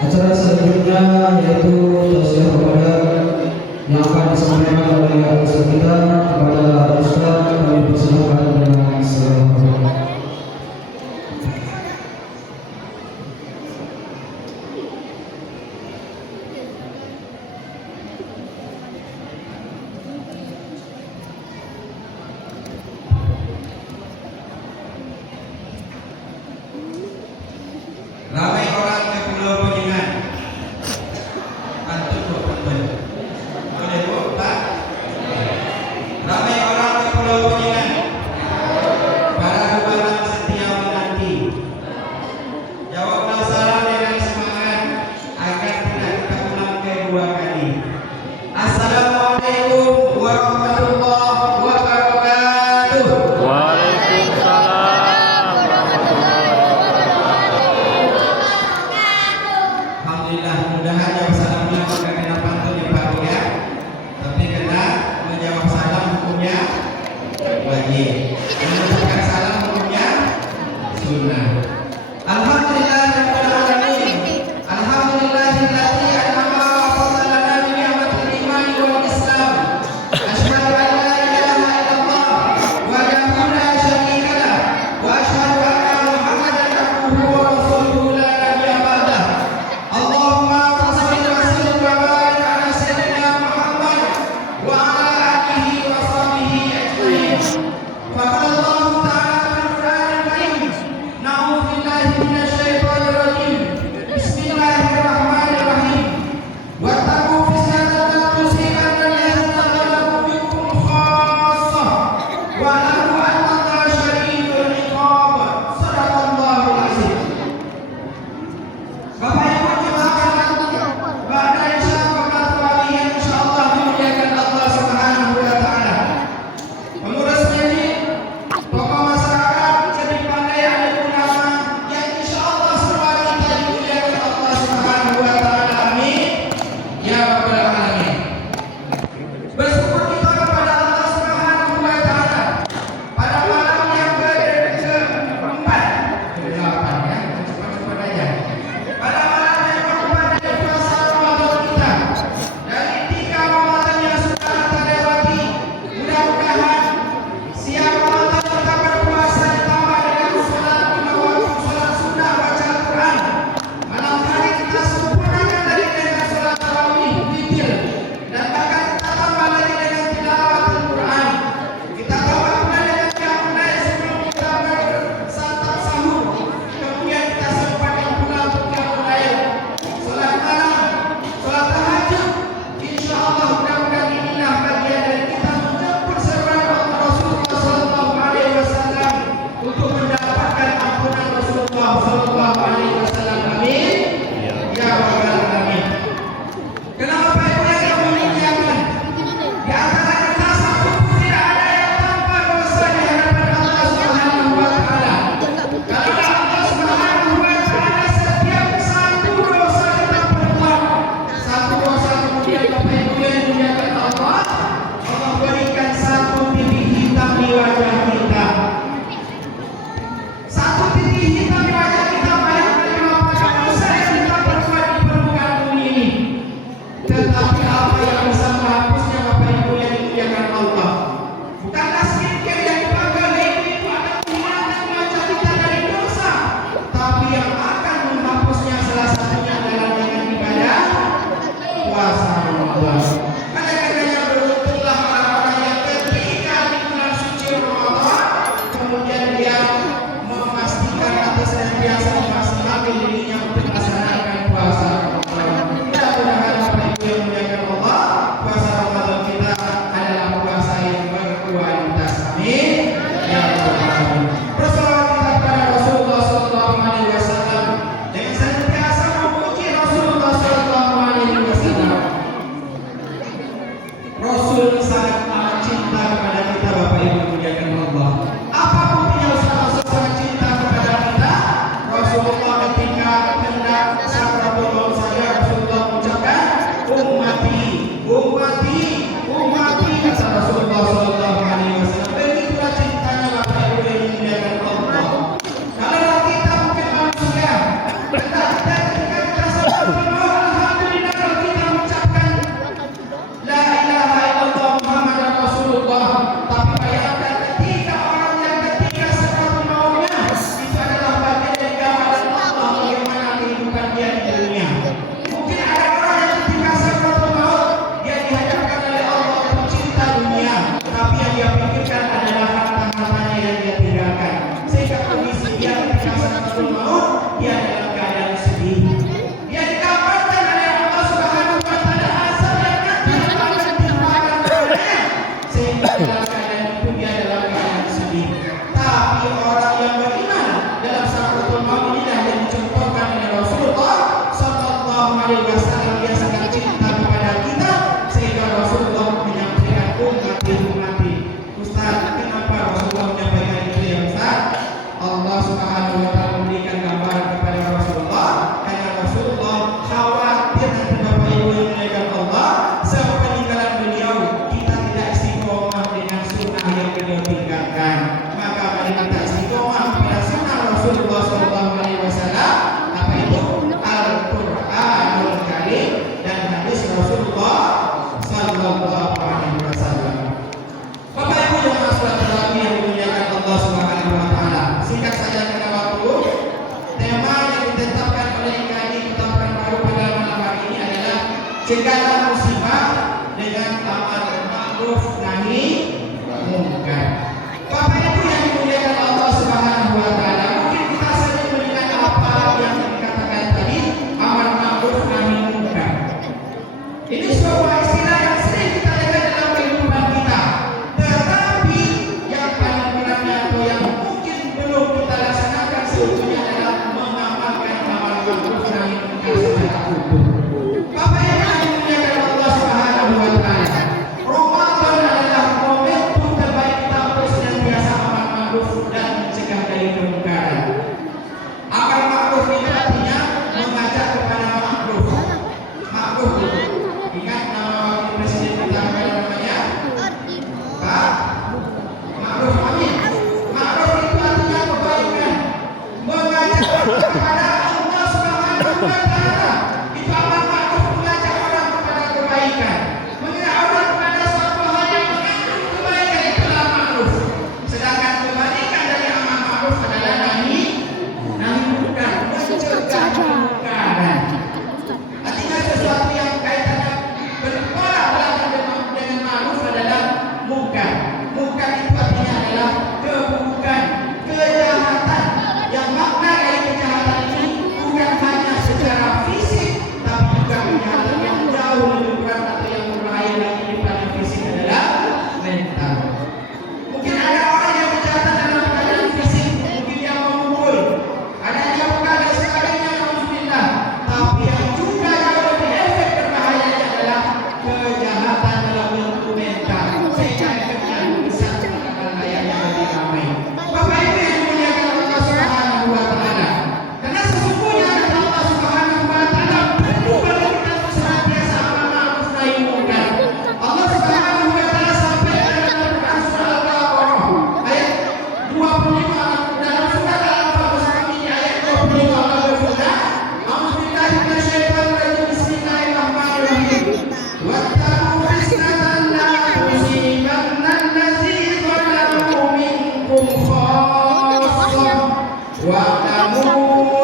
Acara selanjutnya yaitu tausiah kepada yang akan disampaikan oleh Ustaz kita kepada Ustaz, kami persilakan dengan segala hormat. Ramai orang ke Pulau Penyengat. Pantun bu, pantun. Boleh bu, Pak? Ramai orang ke Pulau Penyengat. Para rupalan setia menanti. Jawablah salam dengan semangat agar tidak kita ulang kedua kali. Assalamualaikum warahmatullahi wabarakatuh. Alhamdulillah, mudah-mudahan jawab salamnya bukan kena pantun ya Pak Bu ya, tapi kena menjawab salam hukumnya wajib, mengucapkan salam hukumnya sunnah. Alhamdulillah rabbil alamin. Alhamdulillahilladzi an'ama wa fadlana bi ni'matil iman wal islam. Asyhadu an la ilaha illallah wahdahu la syarika lah wa asyhadu anna Muhammadan abduhu wa rasuluhu la nabiyya ba'dah. Allahumma shalli wa sallim wa barik ala sayyidina Muhammad wa ala alihi wa sahbihi ajma'in. Faqala Allah ta'ala fil Qur'anil Karim, na'udzu billahi minasy syaithanir rajim. Bismillahirrahmanirrahim. Wattaqu fitnatan la tusibanna alladziina zalamu minkum khassah wa alamu anna Allaha syadidul 'iqab. Shadaqallahul 'azim. Bapak Ibu jemaah pada insyaallah kalian insyaallah dimuliakan Allah Subhanahu wa taala. Pengurus masjid, tokoh masyarakat, cerdik pandai alim ulama yang insyaallah semua kita dimuliakan Allah Subhanahu wa taala. Amin. Ya rabbal alamin. Bersyukur kita kepada Allah Subhanahu wa taala pada malam yang keempat, ke-8 ya, cepat-cepat aja. Pada malam yang keempat dari puasa Ramadan kita, dari 3 Ramadan yang sudah kita lewati, mudah-mudahan siang Ramadan kita berpuasa ditambah dengan sholat 5 waktu, sholat sunnah, baca Al-Quran. Malam hari kita sempurnakan lagi dengan sholat tarawih, witir, dan bahkan kita tambah lagi dengan tilawah Al-Quran. Kita tambah pula dengan qiyamul lail sebelum kita bersantap sahur. Kemudian kita sempatkan pula untuk qiyamul lail, sholat malam, sholat tahajud. Insyaallah mudah-mudahan inilah bagian dari kita menjemput seruan Rasulullah sallallahu alaihi wasallam untuk mendapatkan ampunan Rasulullah sallallahu alaihi wasallam. Amin. Ya rabbal alamin. Kenapa Pak Ibu yang dimuliakan? Di antara kita satu pun tidak ada yang tanpa dosa di hadapan Allah Subhanahu wa taala. Karena Allah Subhanahu wa taala setiap satu dosa kita perbuat, satu dosa kemudian Bapak Ibu yang dimuliakan Allah, Allah berikan satu titik hitam di wajah kita. Satu titik hitam di wajah kita ditetapkan oleh IKJ Kota Pekanbaru pada malam hari ini adalah cegahlah musibah dengan amar ma'ruf nahi munkar. Bapak Ibu yang dimuliakan Allah Subhanahu wa taala, mungkin kita saja mendengar apa yang dikatakan tadi, amar ma'ruf nahi munkar. Ini sebuah istilah yang sering kita lihat dalam kehidupan kita. Tetapi yang paling kurangnya atau yang mungkin belum kita laksanakan sebetulnya adalah mengamalkan amar ma'ruf nahi munkar secara utuh. Bapak Ibu yang dimuliakan Allah Subhanahu wa taala, Ramadan adalah momentum terbaik kita untuk senantiasa amar ma'ruf dan mencegah dari kemungkaran. Amar ma'ruf itu artinya mengajak kepada ma'ruf. Ma'ruf. Ingat nama wakil presiden kita apa namanya? Pak Ma'ruf Amin. Ma'ruf itu artinya kebaikan. Mengajak kepada Allah Subhanahu wa taala. Itu amar ma'ruf, mengajak orang kepada kebaikan. Mengajak orang kepada suatu hal yang mengandung kebaikan, itulah ma'ruf. Sedangkan kebalikan dari amar ma'ruf adalah nahi munkar, mencegah kemungkaran. Artinya sesuatu yang kaitannya bertolak belakang dengan ma'ruf adalah munkar. Munkar itu artinya adalah keburukan, kejahatan. Yang makna dari kejahatan ini bukan hanya secara fisik, tapi juga kejahatan yang jauh lebih berat atau yang berbahaya lagi daripada fisik adalah mental. Mungkin ada orang yang kejahatan dalam keadaan fisik, mungkin dia memukul, ada yang bukan dan sebagainya, alhamdulillah. Tapi yang juga jauh lebih efek berbahayanya adalah kejahatan dalam bentuk mental, sehingga efeknya lebih besar daripada layaknya bagi ramai. Bapak Ibu yang dimuliakan Allah Subhanahu wa taala, karena sesungguhnya Allah Subhanahu wa taala perlu bagi kita untuk senantiasa amar ma'ruf nahi munkar. Allah Subhanahu wa taala sampaikan dalam Quran surah Al-Baqarah ayat 25, dalam surat Al-Anfal ini ayat 25 Allah berfirman, "A'udzubillahi minasyaitonir rajim. Bismillahirrahmanirrahim. Wattaqu fitnatan la tusibanna allazina zalamu minkum khassah wa'lamu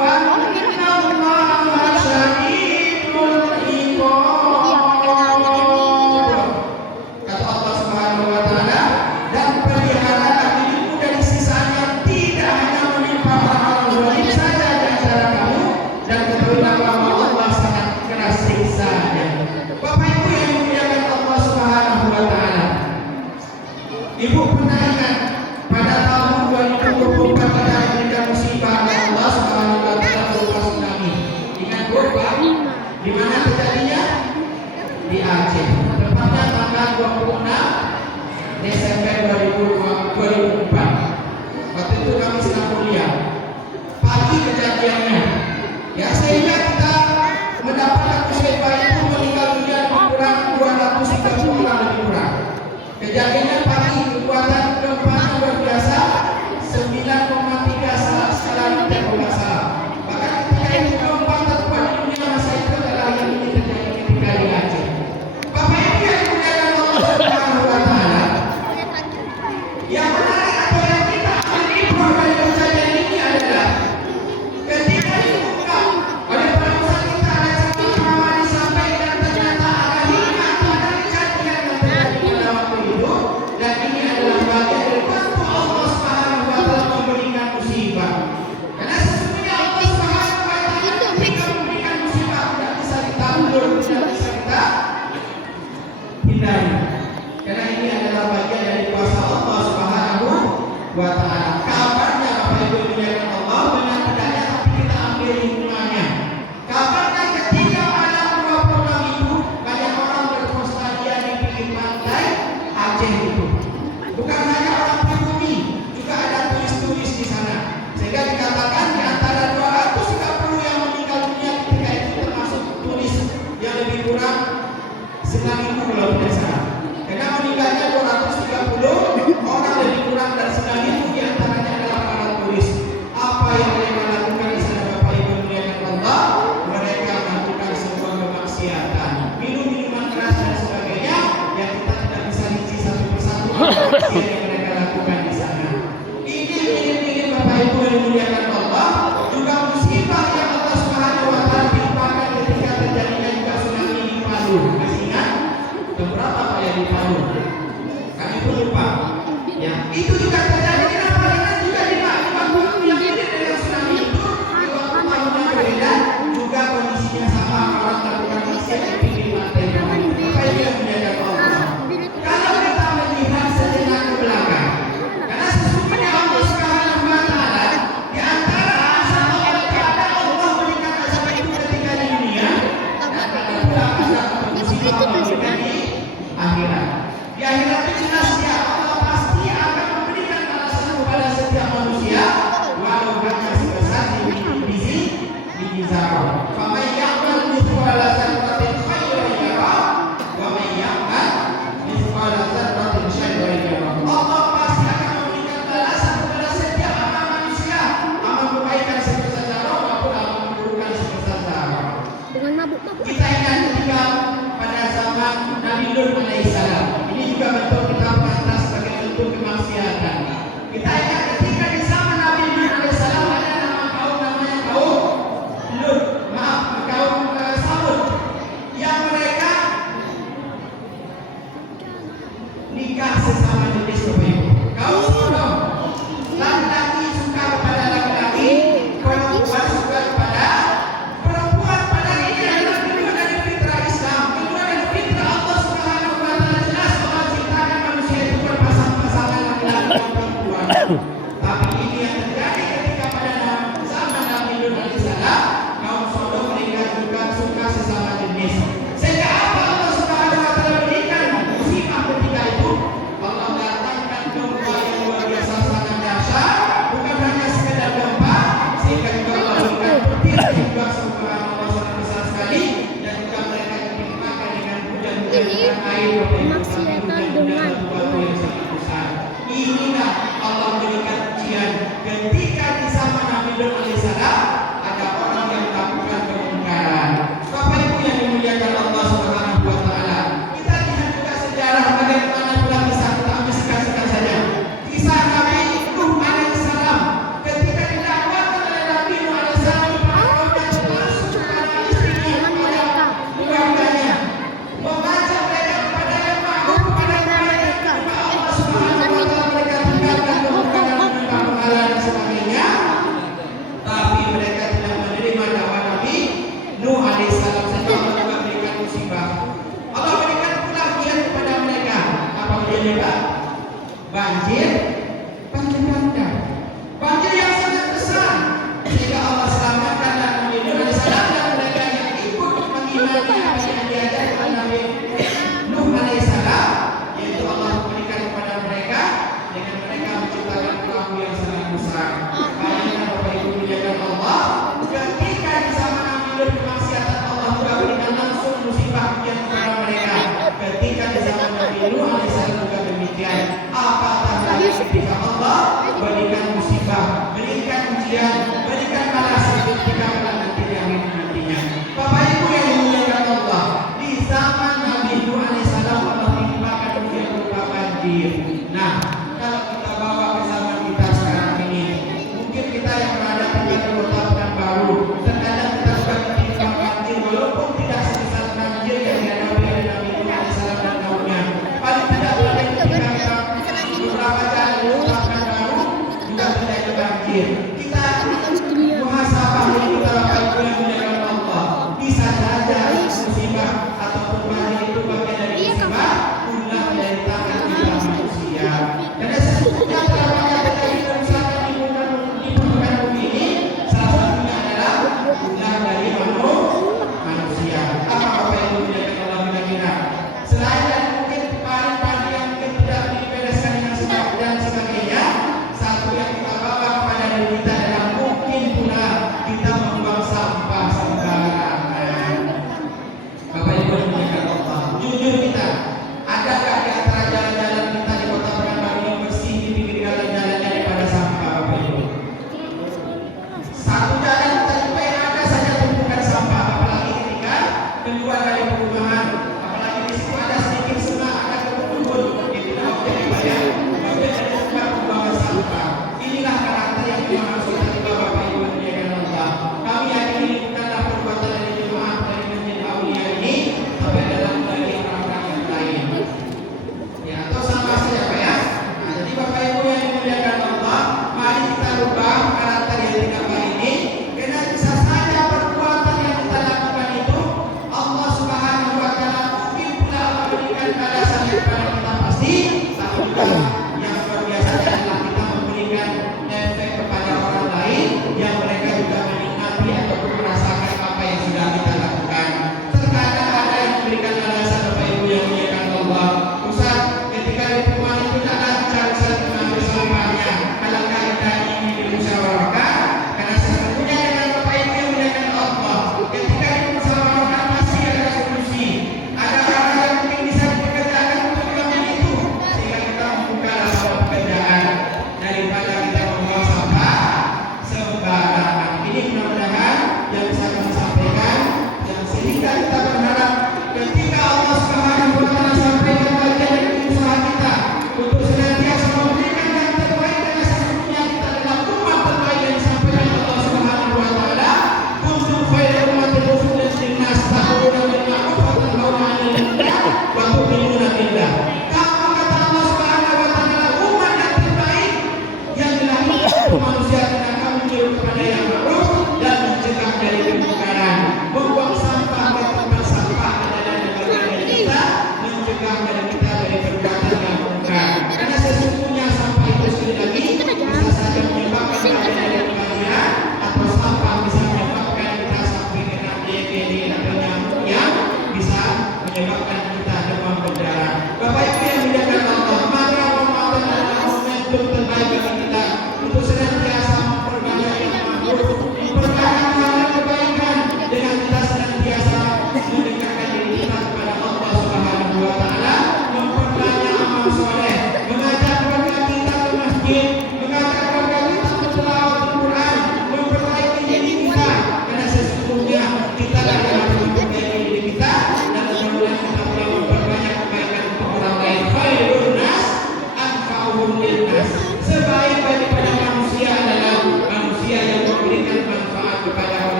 annallaha syadidul iqab." Kata Allah Subhanahu wa taala, dan peliharalah dirimu dari siksaan yang tidak hanya menimpa orang-orang zalim saja di antara kamu, dan ketahuilah bahwa Allah sangat keras siksanya. Bapak Ibu yang dimuliakan Allah Subhanahu wa taala, Ibu pernah ingat pada tahun 2024 kita diberikan musibah oleh Allah Subhanahu wa taala berupa tsunami. Ingat Bu, Pak? Di mana terjadinya? Di Aceh. Tepatnya tanggal 26 Desember 2004. Waktu itu kami sedang kuliah. Pagi kejadiannya. Ya, sehingga kita mendapatkan musibah itu meninggal dunia kurang 230 orang lebih kurang. Kejadiannya pagi, kekuatan gempanya luar biasa 9,3 skala Richter kalau nggak salah. Bahkan ketika itu gempa terkuat di dunia masa itu adalah yang ini terjadi ketika di Aceh. Bapak Ibu yang dimuliakan Allah Subhanahu wa taala, yang menarik Itu juga terjadi kenapa? Karena juga di waktu yang mirip dengan tsunami itu, di waktu tahun yang berbeda, juga kondisinya sama, orang melakukan maksiat di pinggir pantai. Apa yang menjadi Allah? Kalau kita melihat sejenak ke belakang, karena sesungguhnya Allah Subhanahu wa Ta'ala di antara azab Allah Ta'ala, Allah berikan azab itu ketika di dunia, dan ada pula azab musibah Allah berikan di akhirat. Di akhirat itu jelas ya, Allah pasti akan memberikan balasan kepada setiap manusia, walau hanya sebesar biji zarah. Faman ya'mal mithqala dzarratin khairan yarah, wa man ya'mal mithqala dzarratin syarran yarah. Allah pasti akan memberikan balasan kepada setiap amal manusia, amal kebaikan sebesar zarah maupun amal keburukan sebesar zarah. Dengan mabuk-mabuk. Kita ingat ketika pada zaman Nabi Lut alaihissalam. Ini juga bentuk kita pantas sebagai bentuk kemaksiatan. Kita ingat ketika di zaman Nabi Lut alaihissalam ada nama kaum namanya kaum Lut, kaum Samud, yang mereka nikah sesama jenis berbeda. Kaum Sodom, laki-laki suka kepada laki-laki, perempuan suka kepada perempuan. Pada ini adalah kedua dari fitrah Islam, kedua dari fitrah Allah Subhanahu wa Ta'ala. Jelas Allah ciptakan manusia itu berpasang-pasangan laki-laki dan perempuan. Tapi ini yang terjadi ketika pada zaman Nabi Lut alaihissalam, kaum Sodom mereka juga suka sesama jenis. Sehingga apa Allah Subhanahu wa Ta'ala berikan musibah ketika itu? Allah datangkan gempa yang luar biasa sangat dahsyat, bukan hanya sekedar gempa, sehingga juga Allah berikan petir yang juga subhanallah sangat besar sekali, dan juga mereka dimakan dengan hujan-hujan air, Kemaksiatan dengan batu yang sangat besar. Inilah Allah berikan ujian ketika di zaman Nabi Lut alaihissalam ada orang yang melakukan kemungkaran. Bapak Ibu yang dimuliakan Allah Subhanahu wa Ta'ala, kita lihat juga sejarah bagaimana pula kisah, kita ambil sekat-sekat saja. Kisah Nabi Nuh alaihissalam ketika didakwakan oleh Nabi Nuh alaihissalam kepada termasuk kepada istrinya, kepada keluarganya, mengajak mereka kepada yang makhluk, kepada mereka Allah Subhanahu wa Ta'ala, mereka tinggalkan kemungkaran, menyembah dan sebagainya. Tapi mereka tidak menerima dakwah Nabi Nuh alaihissalam, sehingga Allah juga berikan musibah. Allah berikan pula ujian kepada mereka. Apa ujiannya, Pak? Banjir bandang. Banjir yang sangat besar, sehingga Allah selamatkan Nabi Nuh alaihissalam dan mereka yang ikut mengimani apa yang diajarkan oleh Nabi Nuh alaihissalam, yaitu Allah berikan kepada mereka dengan mereka menciptakan perahu yang sangat besar. Bayangkan Bapak Ibu muliakan Allah, ketika di zaman Nabi Lut kemaksiatan, Allah juga berikan langsung musibah ujian kepada mereka. Ketika di zaman Nabi Nuh alaihissalam juga demikian. Apakah lagi ketika Allah berikan musibah, berikan ujian, berikan balasan ketika nanti di akhir nantinya. Bapak Ibu yang dimuliakan Allah, di zaman Nabi Nuh alaihissalam Allah timpakan ujian berupa banjir. Nah, kalau kita bawa ke zaman kita sekarang ini, mungkin kita yang berada tinggal di kota Pekanbaru, terkadang kita suka ditimpa banjir, walaupun tidak sebesar banjir yang dihadapi oleh Nabi Nuh alaihissalam dan kaumnya. Paling tidak pada ketika kita beberapa kali di kota Pekanbaru juga tidak ada banjir. Kita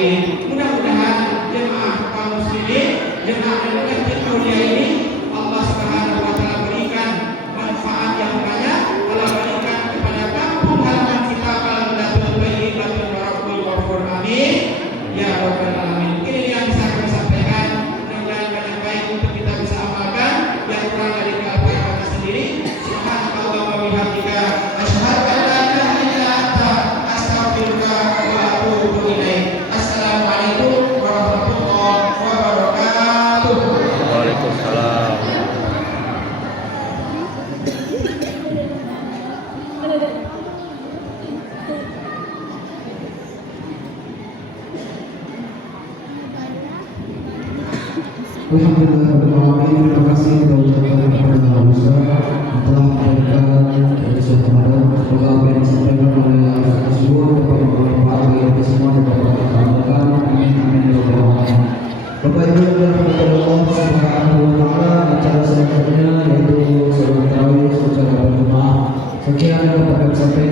lain. Mudah-mudahan jemaah kaum muslimin, jemaah yang masjid Aulia ini Allah Subhanahu wa taala berikan manfaat yang banyak, Allah berikan kepada kampung halaman kita baladatul thayyibatul barakul ghafur. Amin ya rabbal alamin. Ini yang bisa kami sampaikan. Mudah-mudahan banyak baik untuk kita bisa amalkan, yang kurang dari kealpaan kami sendiri. Subhanallah wa bihamdika asyhadu an la ilaha illa anta astaghfiruka wa atubu ilaik. Assalamualaikum warahmatullahi wabarakatuh. Waalaikumsalam. Alhamdulillah, terima kasih kita ucapkan kepada Ustaz yang telah memberikan episode Ramadan. Semoga apa yang disampaikan oleh Ustaz tersebut dapat bermanfaat bagi kita semua dan dapat kita amalkan. Amin amin ya rabbal alamin. Bapak Ibu yang dirahmati Allah Subhanahu wa taala, acara selanjutnya yaitu salat tarawih secara berjamaah. Sekian yang dapat kami sampaikan.